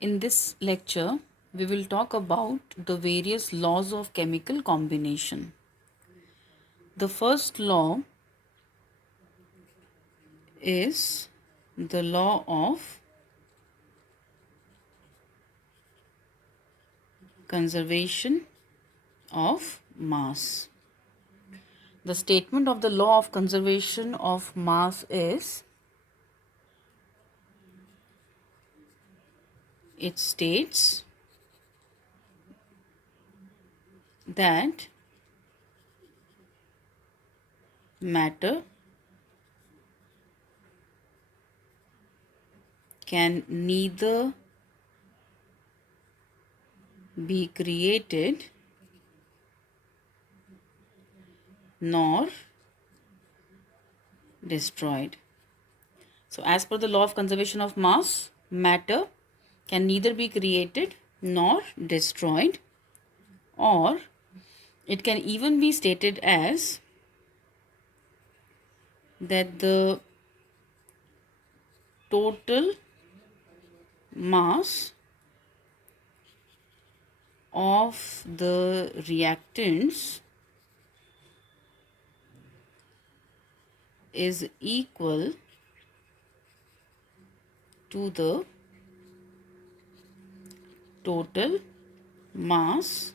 In this lecture, we will talk about the various laws of chemical combination. The first law is the law of conservation of mass. The statement of the law of conservation of mass is, it states that matter can neither be created nor destroyed. So, as per the law of conservation of mass, matter can neither be created nor destroyed, or it can even be stated as that the total mass of the reactants is equal to the total mass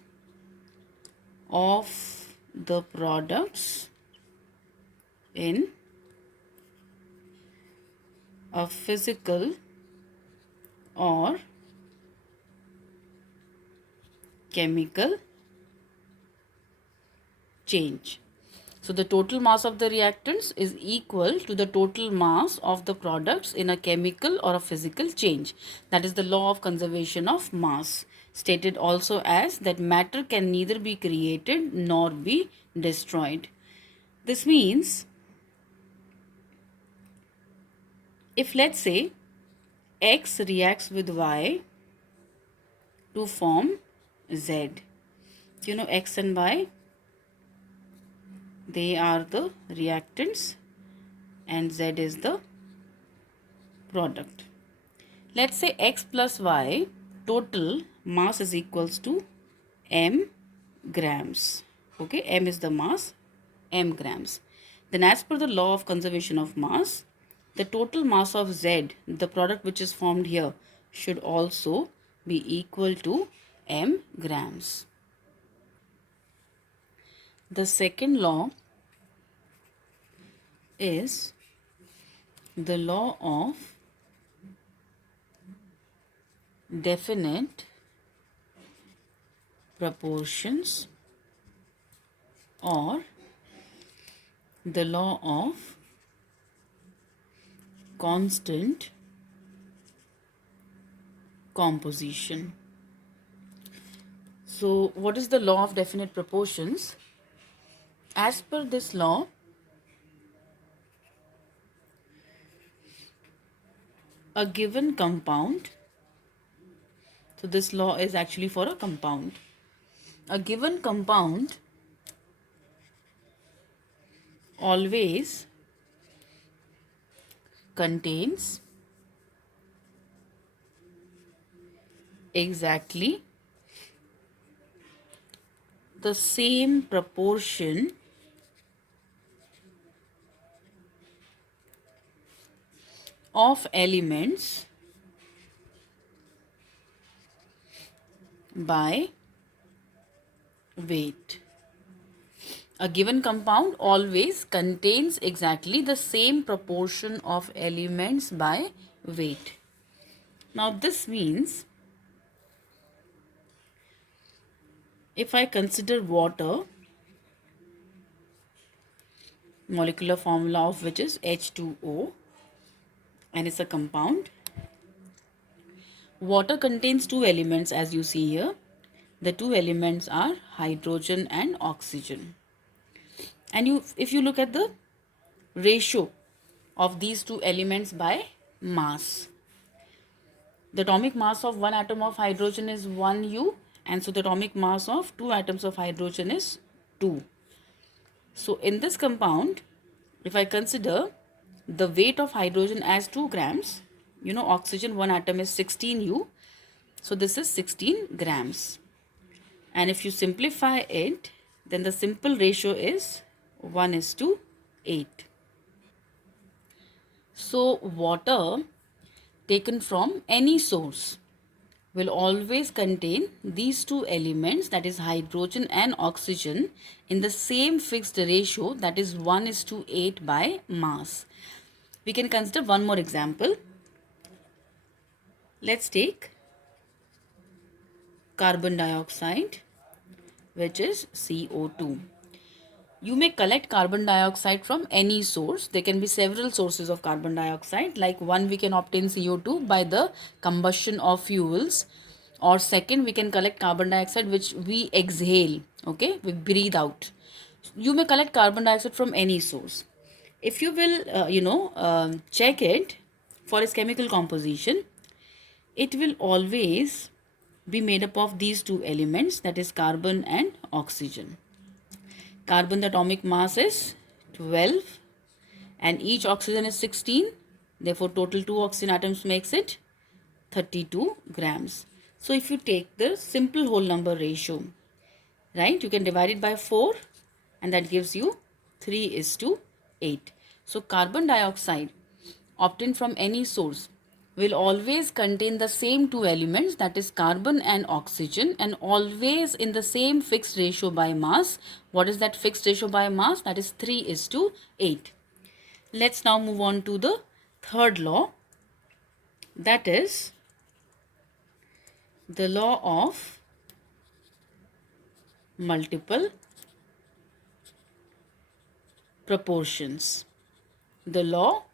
of the products in a physical or chemical change. So the total mass of the reactants is equal to the total mass of the products in a chemical or a physical change. That is the law of conservation of mass, stated also as that matter can neither be created nor be destroyed. This means, if let's say X reacts with Y to form Z, X and Y, they are the reactants and Z is the product. Let's say X plus Y total mass is equals to m grams. Okay, m is the mass, m grams. Then as per the law of conservation of mass, the total mass of Z, the product which is formed here, should also be equal to m grams. The second law is the law of definite proportions, or the law of constant composition. So, what is the law of definite proportions? As per this law, a given compound, so this law is actually for a compound. A given compound always contains exactly the same proportion of elements by weight. A given compound always contains exactly the same proportion of elements by weight. Now this means, if I consider water, molecular formula of which is H2O, and it's a compound. Water contains two elements as you see here. The two elements are hydrogen and oxygen. And if you look at the ratio of these two elements by mass, the atomic mass of one atom of hydrogen is 1 U, and so the atomic mass of two atoms of hydrogen is 2. So in this compound, if I consider the weight of hydrogen as 2 grams, oxygen one atom is 16 U, So this is 16 grams. And if you simplify it, then the simple ratio is 1:8. So water taken from any source will always contain these two elements, that is hydrogen and oxygen, in the same fixed ratio, that is 1:8 by mass. We can consider one more example. Let's take carbon dioxide, which is CO2. You may collect carbon dioxide from any source. There can be several sources of carbon dioxide. Like one, we can obtain CO2 by the combustion of fuels. Or second, we can collect carbon dioxide which we exhale. Okay, we breathe out. You may collect carbon dioxide from any source. If you will, check it for its chemical composition, it will always be made up of these two elements, that is carbon and oxygen. Carbon, the atomic mass is 12 and each oxygen is 16. Therefore, total 2 oxygen atoms makes it 32 grams. So, if you take the simple whole number ratio, right, you can divide it by 4 and that gives you 3:8. So, carbon dioxide obtained from any source will always contain the same two elements, that is carbon and oxygen, and always in the same fixed ratio by mass. What is that fixed ratio by mass? That is 3:8. Let's now move on to the third law, that is the law of multiple proportions. The law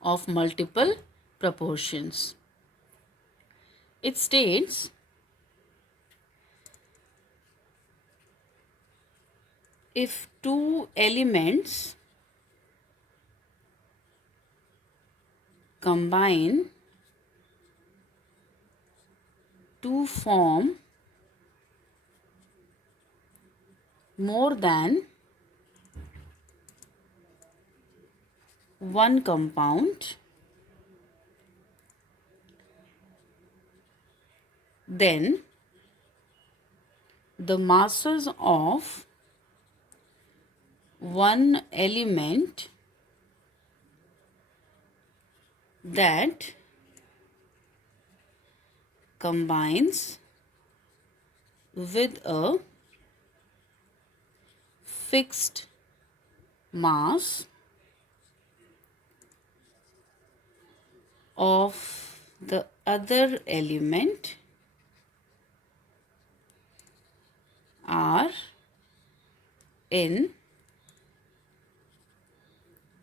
of multiple proportions. It states if two elements combine to form more than one compound, then the masses of one element that combines with a fixed mass of the other element are in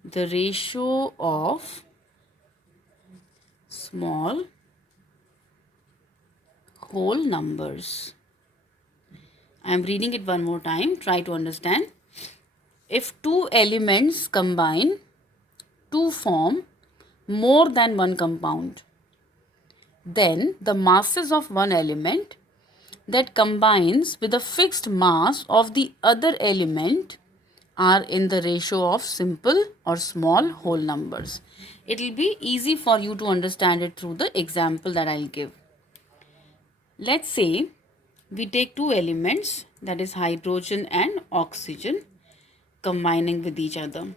the ratio of small whole numbers. I am reading it one more time. Try to understand. If two elements combine to form more than one compound, then the masses of one element that combines with a fixed mass of the other element are in the ratio of simple or small whole numbers. It will be easy for you to understand it through the example that I'll give. Let's say we take two elements, that is hydrogen and oxygen, combining with each other.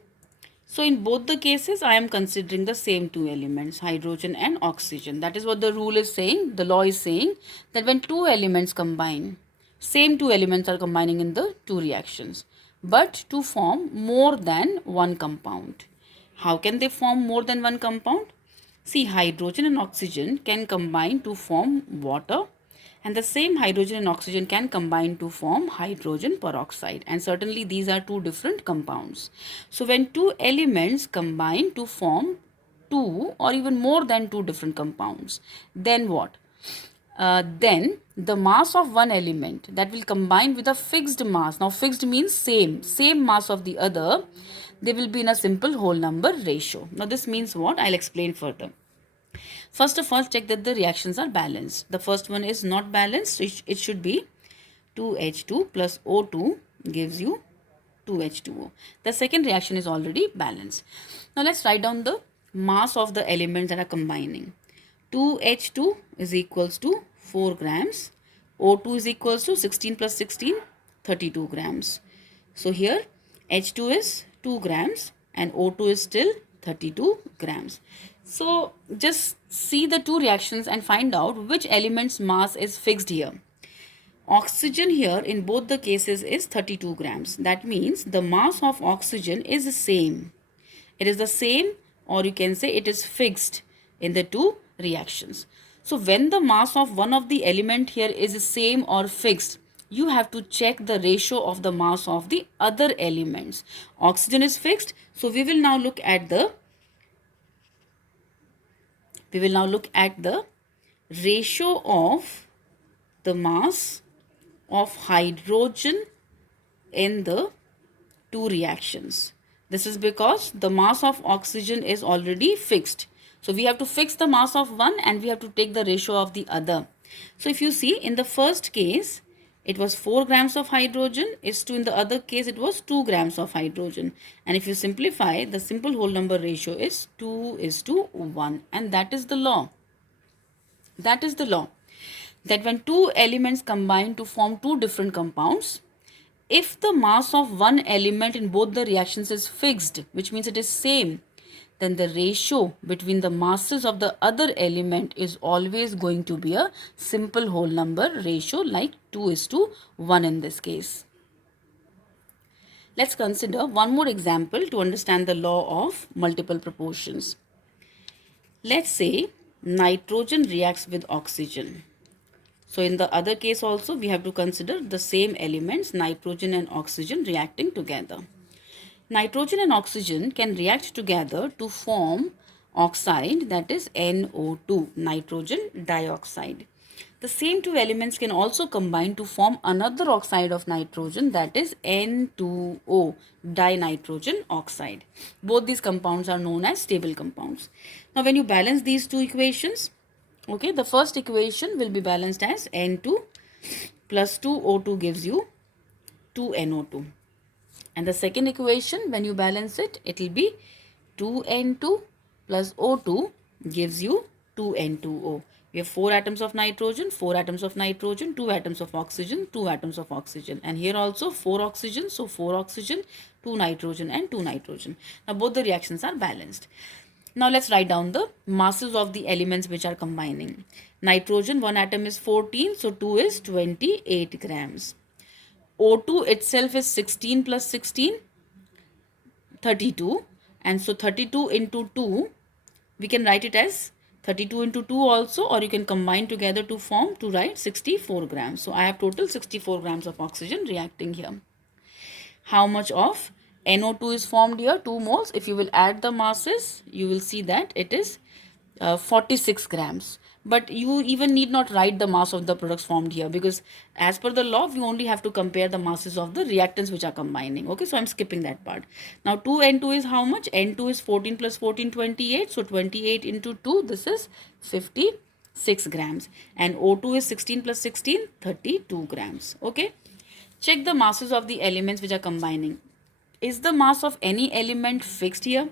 So in both the cases, I am considering the same two elements, hydrogen and oxygen. That is what the rule is saying. The law is saying that when two elements combine, same two elements are combining in the two reactions, but to form more than one compound. How can they form more than one compound? See, hydrogen and oxygen can combine to form water, and the same hydrogen and oxygen can combine to form hydrogen peroxide, and certainly these are two different compounds. So when two elements combine to form two or even more than two different compounds, then what? Then the mass of one element that will combine with a fixed mass. Now fixed means same mass of the other. They will be in a simple whole number ratio. Now this means what? I'll explain further. First of all, check that the reactions are balanced. The first one is not balanced. It should be 2H2 plus O2 gives you 2H2O. The second reaction is already balanced. Now let's write down the mass of the elements that are combining. 2H2 is equals to 4 grams. O2 is equals to 16 plus 16, 32 grams. So here H2 is 2 grams and O2 is still 32 grams. So just see the two reactions and find out which element's mass is fixed here. Oxygen here in both the cases is 32 grams. That means the mass of oxygen is the same. It is the same, or you can say it is fixed in the two reactions. So when the mass of one of the element here is the same or fixed, you have to check the ratio of the mass of the other elements. Oxygen is fixed, so we will now look at the ratio of the mass of hydrogen in the two reactions. This is because the mass of oxygen is already fixed. So we have to fix the mass of one and we have to take the ratio of the other. So if you see in the first case, it was 4 grams of hydrogen, is to in the other case it was 2 grams of hydrogen. And if you simplify, the simple whole number ratio is 2:1. And that is the law. That is the law. That when two elements combine to form two different compounds, if the mass of one element in both the reactions is fixed, which means it is same, then the ratio between the masses of the other element is always going to be a simple whole number ratio, like 2:1 in this case. Let's consider one more example to understand the law of multiple proportions. Let's say nitrogen reacts with oxygen. So in the other case also we have to consider the same elements, nitrogen and oxygen, reacting together. Nitrogen and oxygen can react together to form oxide, that is NO2, nitrogen dioxide. The same two elements can also combine to form another oxide of nitrogen, that is N2O, dinitrogen oxide. Both these compounds are known as stable compounds. Now when you balance these two equations, okay, the first equation will be balanced as N2 plus 2O2 gives you 2NO2. And the second equation, when you balance it, it will be 2N2 plus O2 gives you 2N2O. We have 4 atoms of nitrogen, 4 atoms of nitrogen, 2 atoms of oxygen, 2 atoms of oxygen. And here also 4 oxygen, so 4 oxygen, 2 nitrogen and 2 nitrogen. Now both the reactions are balanced. Now let's write down the masses of the elements which are combining. Nitrogen, one atom is 14, so 2 is 28 grams. O2 itself is 16 plus 16, 32. And so 32 into 2, we can write it as 32 into 2 also, or you can combine together to write 64 grams. So I have total 64 grams of oxygen reacting here. How much of NO2 is formed here? 2 moles. If you will add the masses, you will see that it is 46 grams. But you even need not write the mass of the products formed here, because as per the law, we only have to compare the masses of the reactants which are combining. Okay, so I'm skipping that part. Now 2N2 is how much? N2 is 14 plus 14, 28. So 28 into 2, this is 56 grams. And O2 is 16 plus 16, 32 grams. Okay. Check the masses of the elements which are combining. Is the mass of any element fixed here?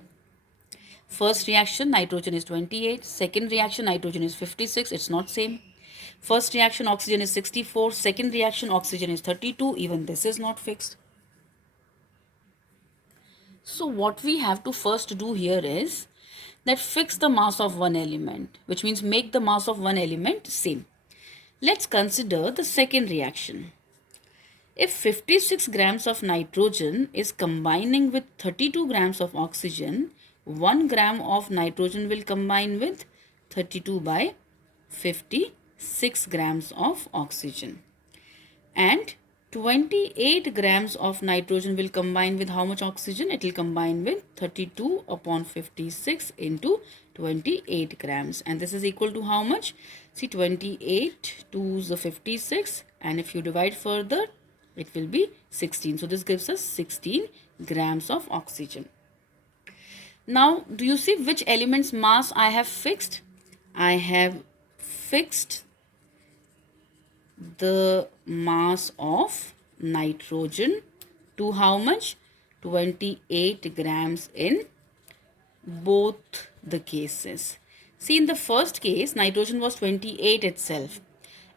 First reaction, nitrogen is 28. Second reaction, nitrogen is 56. It's not same. First reaction, oxygen is 64. Second reaction, oxygen is 32. Even this is not fixed. So what we have to first do here is that fix the mass of one element, which means make the mass of one element same. Let's consider the second reaction. If 56 grams of nitrogen is combining with 32 grams of oxygen, 1 gram of nitrogen will combine with 32 by 56 grams of oxygen. And 28 grams of nitrogen will combine with how much oxygen? It will combine with 32 upon 56 into 28 grams. And this is equal to how much? See, 28 to the 56. And if you divide further, it will be 16. So this gives us 16 grams of oxygen. Now, do you see which element's mass I have fixed? I have fixed the mass of nitrogen to how much? 28 grams in both the cases. See, in the first case, nitrogen was 28 itself.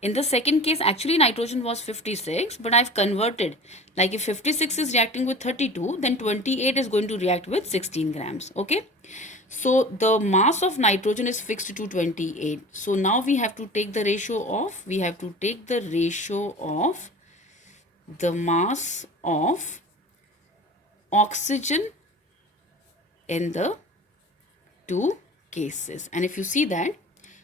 In the second case, actually nitrogen was 56, but I've converted. Like if 56 is reacting with 32, then 28 is going to react with 16 grams. Okay. So the mass of nitrogen is fixed to 28. So now we have to take the ratio of, the mass of oxygen in the two cases. And if you see that,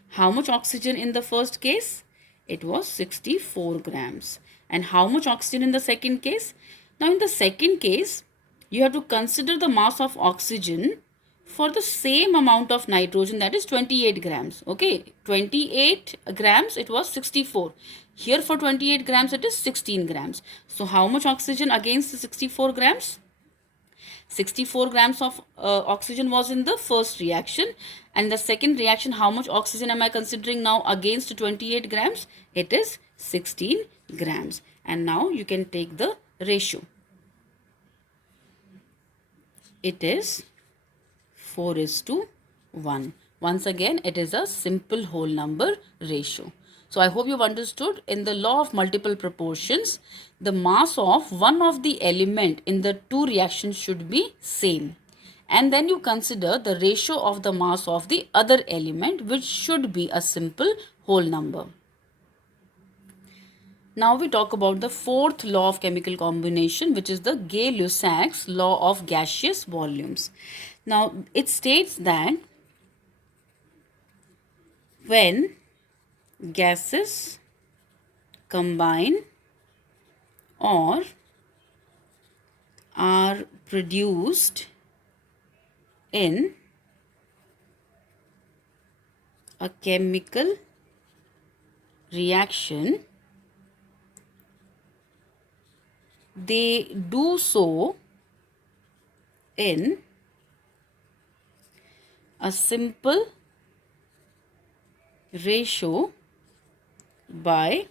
how much oxygen in the first case? It was 64 grams. And how much oxygen in the second case? Now in the second case, you have to consider the mass of oxygen for the same amount of nitrogen, that is 28 grams. Okay, 28 grams, it was 64. Here for 28 grams, it is 16 grams. So how much oxygen against the 64 grams? 64 grams of oxygen was in the first reaction, and the second reaction, how much oxygen am I considering now against 28 grams? It is 16 grams. And now you can take the ratio. It is 4:1. Once again, it is a simple whole number ratio. So I hope you've understood. In the law of multiple proportions, the mass of one of the element in the two reactions should be same. And then you consider the ratio of the mass of the other element, which should be a simple whole number. Now we talk about the fourth law of chemical combination, which is the Gay-Lussac's law of gaseous volumes. Now it states that when gases combine or are produced in a chemical reaction, they do so in a simple ratio by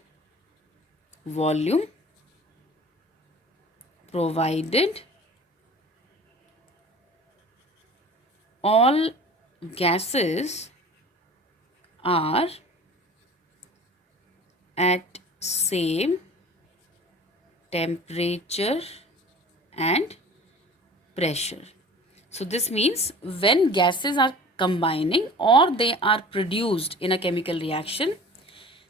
volume, provided all gases are at same temperature and pressure. So this means when gases are combining or they are produced in a chemical reaction,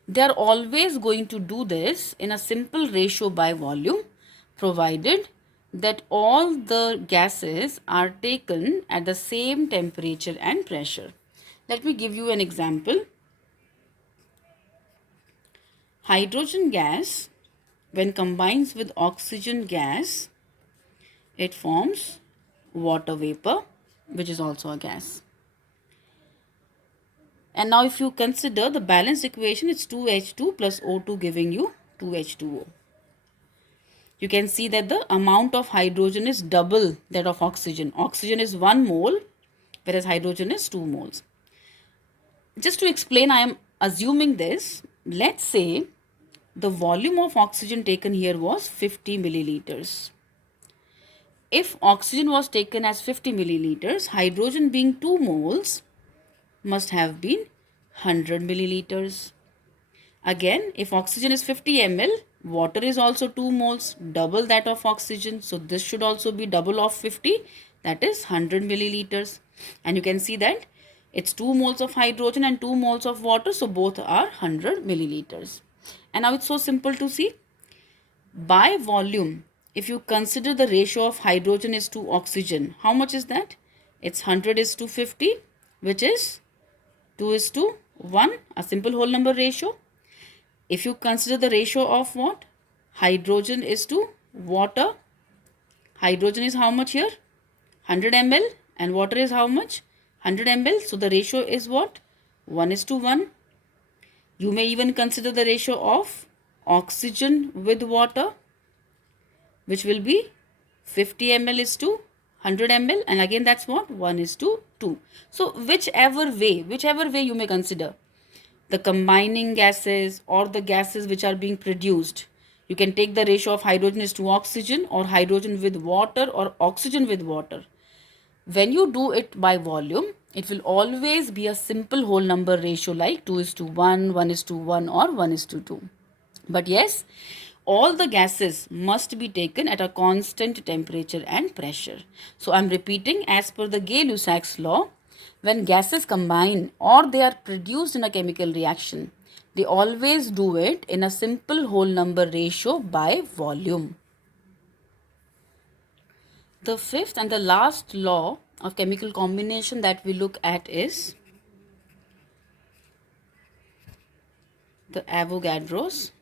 they are always going to do this in a simple ratio by volume, provided that all the gases are taken at the same temperature and pressure. Let me give you an example. Hydrogen gas, when combines with oxygen gas, it forms water vapor, which is also a gas. And now if you consider the balanced equation, it's 2H2 plus O2 giving you 2H2O. You can see that the amount of hydrogen is double that of oxygen. Oxygen is 1 mole, whereas hydrogen is 2 moles. Just to explain, I am assuming this. Let's say the volume of oxygen taken here was 50 milliliters. If oxygen was taken as 50 milliliters, hydrogen being 2 moles must have been 100 milliliters. Again, if oxygen is 50 ml, water is also 2 moles, double that of oxygen. So this should also be double of 50, that is 100 milliliters. And you can see that it's 2 moles of hydrogen and 2 moles of water, so both are 100 milliliters. And now it's so simple to see. By volume, if you consider the ratio of hydrogen is to oxygen, how much is that? It's 100:50, which is 2:1, a simple whole number ratio. If you consider the ratio of what? Hydrogen is to water. Hydrogen is how much here? 100 ml, and water is how much? 100 ml. So the ratio is what? 1:1. You may even consider the ratio of oxygen with water, which will be 50 ml is to 100 ml, and again that's what? 1:2. So whichever way you may consider the combining gases or the gases which are being produced, you can take the ratio of hydrogen is to oxygen, or hydrogen with water, or oxygen with water. when you do it by volume, it will always be a simple whole number ratio like 2:1, 1:1, or 1:2. But yes, all the gases must be taken at a constant temperature and pressure. So I'm repeating, as per the Gay-Lussac's law, when gases combine or they are produced in a chemical reaction, they always do it in a simple whole number ratio by volume. The fifth and the last law of chemical combination that we look at is the Avogadro's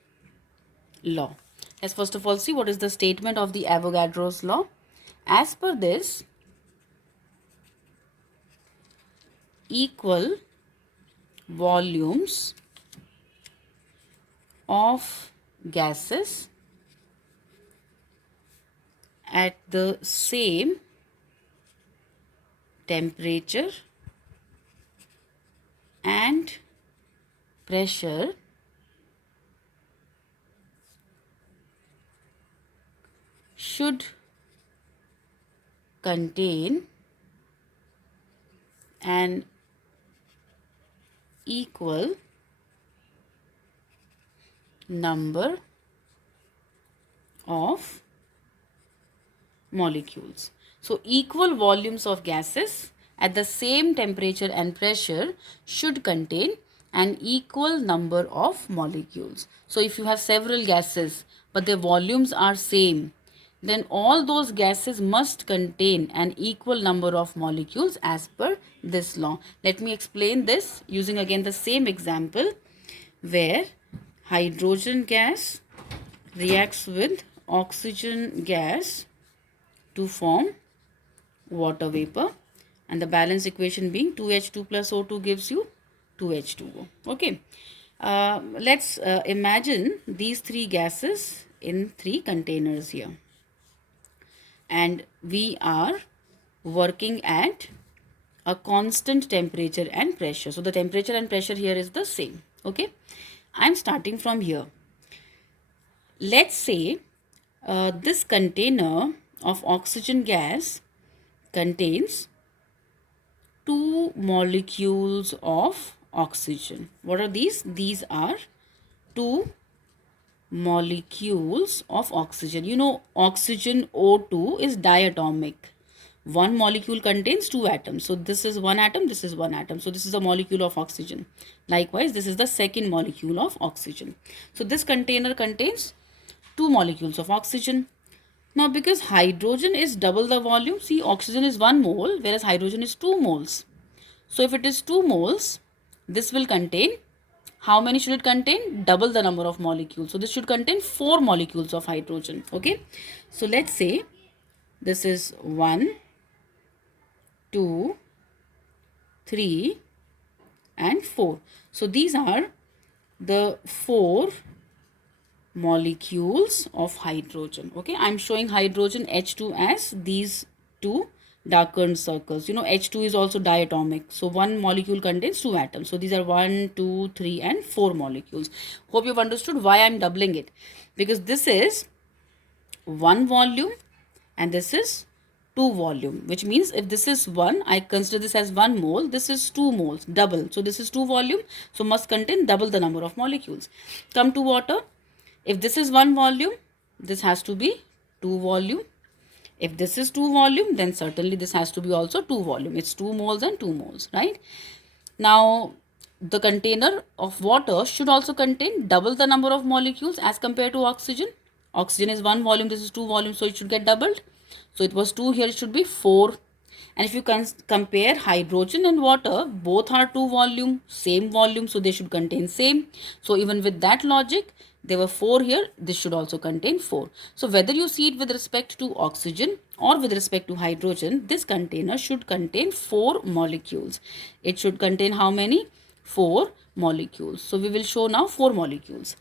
law. Let's first of all see what is the statement of the Avogadro's law. As per this, equal volumes of gases at the same temperature and pressure should contain an equal number of molecules. So equal volumes of gases at the same temperature and pressure should contain an equal number of molecules. So if you have several gases but their volumes are same, then all those gases must contain an equal number of molecules as per this law. Let me explain this using again the same example where hydrogen gas reacts with oxygen gas to form water vapor, and the balance equation being 2H2 plus O2 gives you 2H2O. Okay. Let's imagine these three gases in three containers here. And we are working at a constant temperature and pressure. So the temperature and pressure here is the same. Okay. I'm starting from here. Let's say this container of oxygen gas contains 2 molecules of oxygen. What are these? These are 2 molecules of oxygen. You know, oxygen O2 is diatomic. One molecule contains 2 atoms. So this is one atom, this is one atom. So this is a molecule of oxygen. Likewise, this is the second molecule of oxygen. So this container contains 2 molecules of oxygen. Now because hydrogen is double the volume, see, oxygen is 1 mole whereas hydrogen is 2 moles. So if it is 2 moles, this will contain, how many should it contain? Double the number of molecules. So this should contain 4 molecules of hydrogen. Okay. So let's say this is 1, 2, 3 and 4. So these are the 4 molecules of hydrogen. Okay, I'm showing hydrogen H2 as these 2 darkened circles. You know, H2 is also diatomic. So one molecule contains 2 atoms. So these are 1, 2, 3 and 4 molecules. Hope you've understood why I'm doubling it. Because this is 1 volume and this is 2 volume. Which means if this is 1, I consider this as 1 mole. This is 2 moles, double. So this is 2 volume. So must contain double the number of molecules. Come to water. If this is 1 volume, this has to be 2 volume. If this is 2 volume, then certainly this has to be also 2 volume. It's 2 moles and 2 moles, right? Now, the container of water should also contain double the number of molecules as compared to oxygen. Oxygen is 1 volume, this is 2 volume, so it should get doubled. So it was 2, here it should be 4. And if you compare hydrogen and water, both are 2 volume, same volume, so they should contain same. So even with that logic, there were 4 here, this should also contain 4. So whether you see it with respect to oxygen or with respect to hydrogen, this container should contain 4 molecules. It should contain how many? 4 molecules. So we will show now 4 molecules.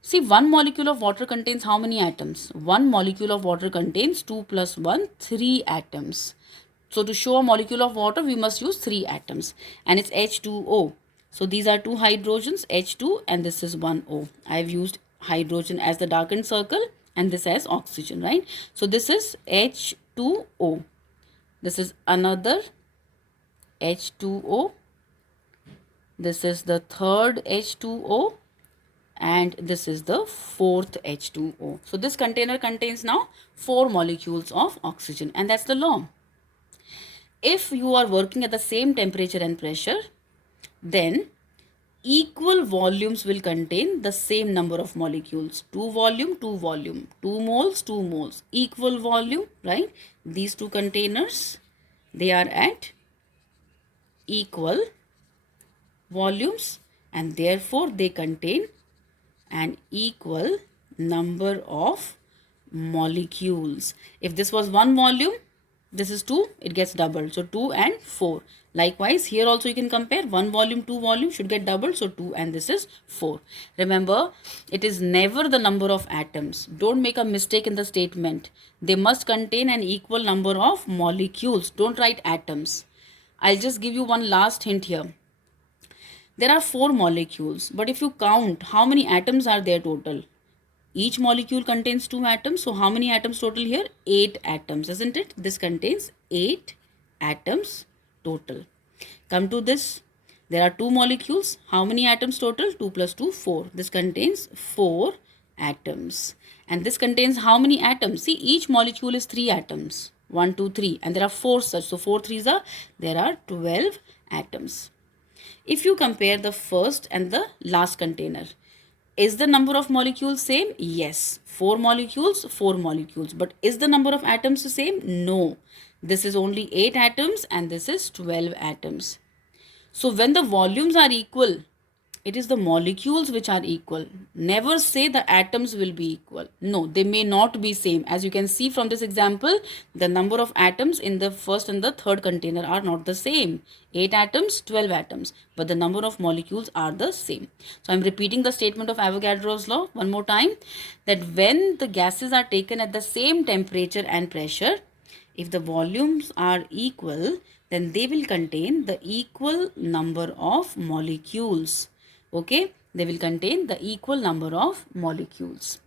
See, 1 molecule of water contains how many atoms? 1 molecule of water contains 2 plus 1, 3 atoms. So to show a molecule of water, we must use 3 atoms. And it's H2O. So these are 2 hydrogens, H2, and this is 1 O. I have used hydrogen as the darkened circle and this as oxygen, right? So this is H2O. This is another H2O. This is the third H2O. And this is the fourth H2O. So this container contains now 4 molecules of oxygen, and that's the law. If you are working at the same temperature and pressure, then equal volumes will contain the same number of molecules. 2 volume, 2 volume, 2 moles, 2 moles, equal volume, right? These two containers, they are at equal volumes, and therefore they contain an equal number of molecules. If this was 1 volume, this is 2, it gets doubled. So 2 and 4. Likewise, here also you can compare 1 volume, 2 volume should get doubled. So 2 and this is 4. Remember, it is never the number of atoms. Don't make a mistake in the statement. They must contain an equal number of molecules. Don't write atoms. I'll just give you one last hint here. There are 4 molecules, but if you count how many atoms are there total, each molecule contains 2 atoms. So how many atoms total here? 8 atoms, isn't it? This contains 8 atoms total. Come to this. There are 2 molecules. How many atoms total? 2 plus 2, 4. This contains 4 atoms. And this contains how many atoms? See, each molecule is 3 atoms. 1, 2, 3. And there are 4 such. So 4 threes are, there are 12 atoms. If you compare the first and the last container, is the number of molecules same? Yes. 4 molecules, 4 molecules. But is the number of atoms the same? No. This is only 8 atoms and this is 12 atoms. So when the volumes are equal, it is the molecules which are equal. Never say the atoms will be equal. No, they may not be same. As you can see from this example, the number of atoms in the first and the third container are not the same. 8 atoms, 12 atoms. But the number of molecules are the same. So I'm repeating the statement of Avogadro's law one more time. That when the gases are taken at the same temperature and pressure, if the volumes are equal, then they will contain the equal number of molecules. Okay, they will contain the equal number of molecules.